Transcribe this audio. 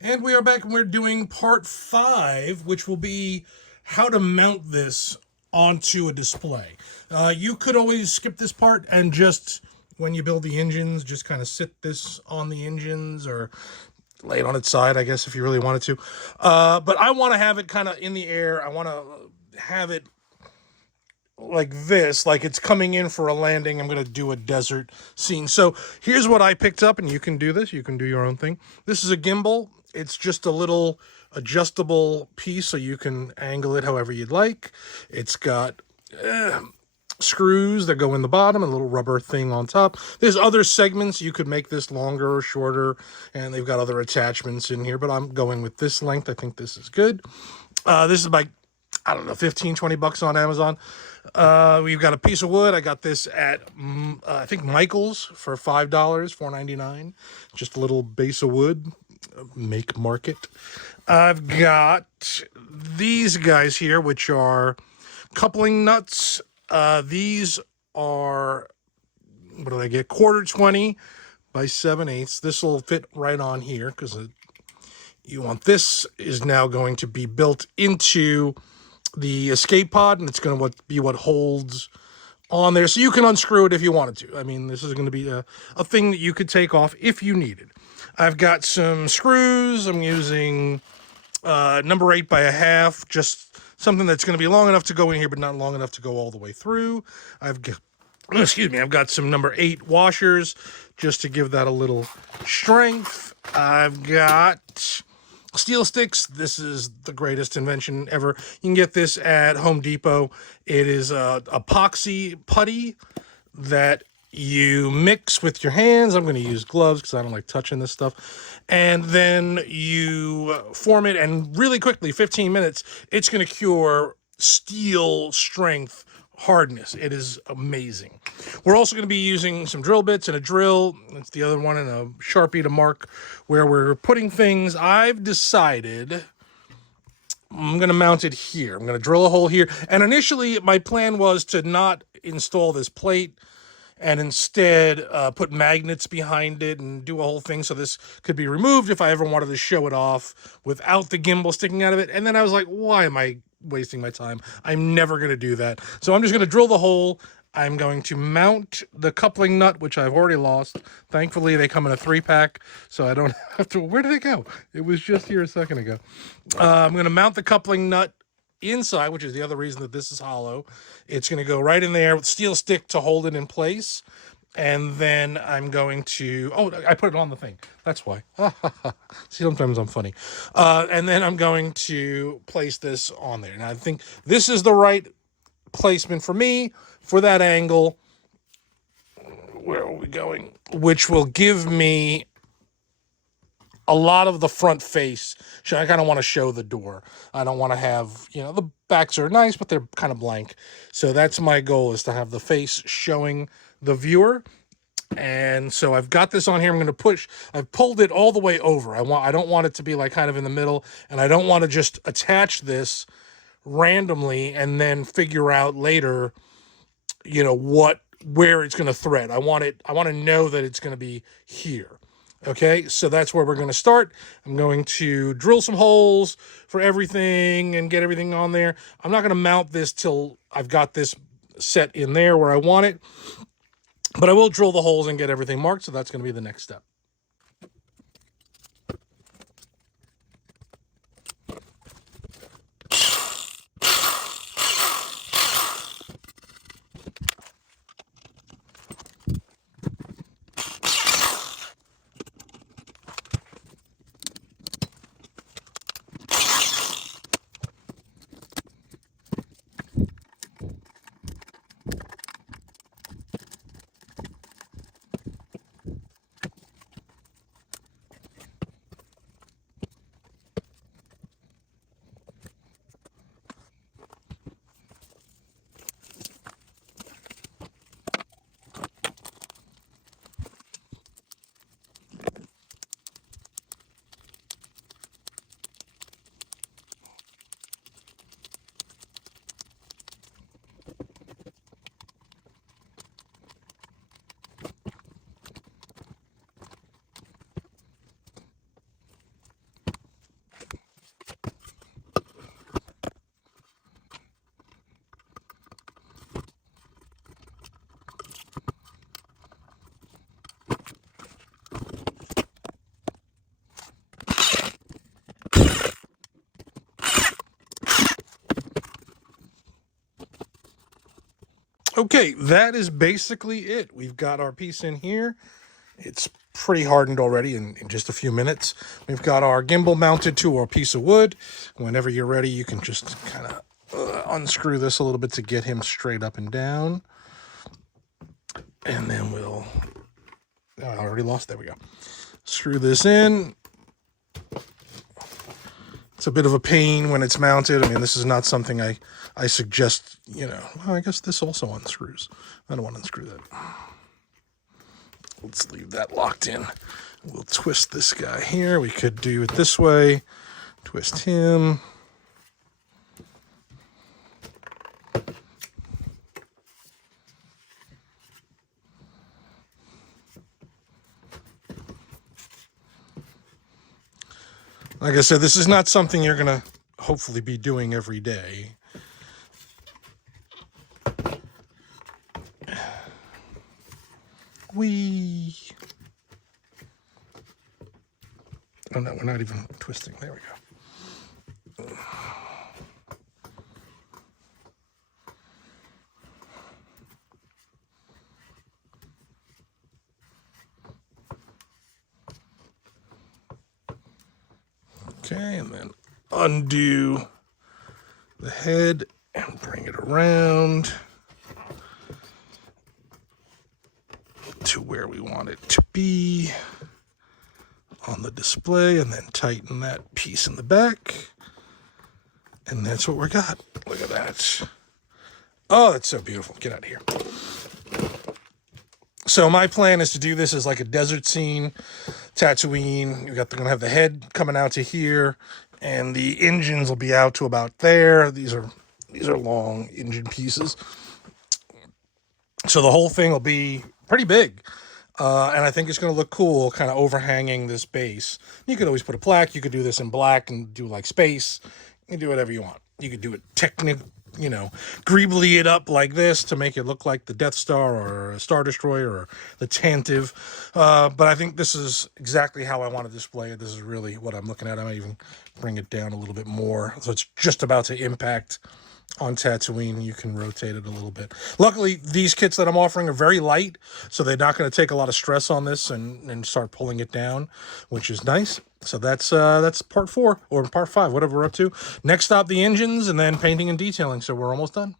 And we are back and we're doing part 5, which will be how to mount this onto a display. You could always skip this part and just, when you build the engines, just kind of sit this on the engines or lay it on its side, I guess, if you really wanted to. But I want to have it kind of in the air. I want to have it like this, like it's coming in for a landing. I'm going to do a desert scene. So here's what I picked up, and you can do this. You can do your own thing. This is a gimbal. It's just a little adjustable piece, so you can angle it however you'd like. It's got screws that go in the bottom and a little rubber thing on top. There's other segments. You could make this longer or shorter, and they've got other attachments in here, but I'm going with this length. I think this is good. This is like, I don't know, 15, 20 bucks on Amazon. We've got a piece of wood. I got this at, I think, Michael's for $5, $4.99. Just a little base of wood. Make market. I've got these guys here, which are coupling nuts. These are, what did I get? Quarter 20 by 7/8. This will fit right on here because you want this is now going to be built into the escape pod, and it's going to be what holds on there. So you can unscrew it if you wanted to. I mean, this is going to be a thing that you could take off if you needed. I've got some screws. I'm using number 8 by 1/2, just something that's going to be long enough to go in here, but not long enough to go all the way through. I've got some number 8 washers just to give that a little strength. I've got steel sticks. This is the greatest invention ever. You can get this at Home Depot. It is a epoxy putty that you mix with your hands. I'm going to use gloves because I don't like touching this stuff. And then you form it, and really quickly, 15 minutes, it's going to cure steel strength hardness. It is amazing. We're also going to be using some drill bits and a drill. That's the other one, and a Sharpie to mark where we're putting things. I've decided I'm going to mount it here. I'm going to drill a hole here. And initially, my plan was to not install this plate and instead put magnets behind it and do a whole thing so this could be removed if I ever wanted to show it off without the gimbal sticking out of it. And then I was like, why am I wasting my time? I'm never going to do that. So I'm just going to drill the hole. I'm going to mount the coupling nut, which I've already lost. Thankfully, they come in a 3-pack, so I don't have to... Where did it go? It was just here a second ago. I'm going to mount the coupling nut inside, which is the other reason that this is hollow. It's going to go right in there with steel stick to hold it in place. And then I'm going to... Oh, I put it on the thing. That's why. See, sometimes I'm funny. And then I'm going to place this on there. Now, I think this is the right placement for me for that angle. Where are we going? Which will give me a lot of the front face. I kind of want to show the door. I don't want to have, the backs are nice, but they're kind of blank. So that's my goal, is to have the face showing the viewer. And so I've got this on here. I'm going to push. I've pulled it all the way over. I don't want it to be like kind of in the middle, and I don't want to just attach this randomly and then figure out later, where it's going to thread. I want to know that it's going to be here. Okay, so that's where we're going to start. I'm going to drill some holes for everything and get everything on there. I'm not going to mount this till I've got this set in there where I want it, but I will drill the holes and get everything marked, so that's going to be the next step. Okay, that is basically it. We've got our piece in here. It's pretty hardened already in just a few minutes. We've got our gimbal mounted to our piece of wood. Whenever you're ready, you can just kind of unscrew this a little bit to get him straight up and down. And then we'll... Oh, I already lost. There we go. Screw this in. It's a bit of a pain when it's mounted. I mean, this is not something I suggest, you know. Well, I guess this also unscrews. I don't want to unscrew that. Let's leave that locked in. We'll twist this guy here. We could do it this way. Twist him. Like I said, this is not something you're going to hopefully be doing every day. Oh no, we're not even twisting. There we go. Okay, and then undo the head and bring it around to where we want it to be on the display, and then tighten that piece in the back. And that's what we got. Look at that. Oh, that's so beautiful. Get out of here. So my plan is to do this as like a desert scene, Tatooine. You're going to have the head coming out to here, and the engines will be out to about there. These are long engine pieces. So the whole thing will be pretty big. And I think it's going to look cool, kind of overhanging this base. You could always put a plaque. You could do this in black and do like space. You can do whatever you want. You could do it greebly it up like this to make it look like the Death Star or a Star Destroyer or the Tantive. But I think this is exactly how I want to display it. This is really what I'm looking at. I might even bring it down a little bit more. So it's just about to impact on Tatooine. You can rotate it a little bit. Luckily, these kits that I'm offering are very light, so they're not going to take a lot of stress on this and start pulling it down, which is nice. So that's part 4 or part 5, whatever we're up to. Next stop, the engines, and then painting and detailing. So we're almost done.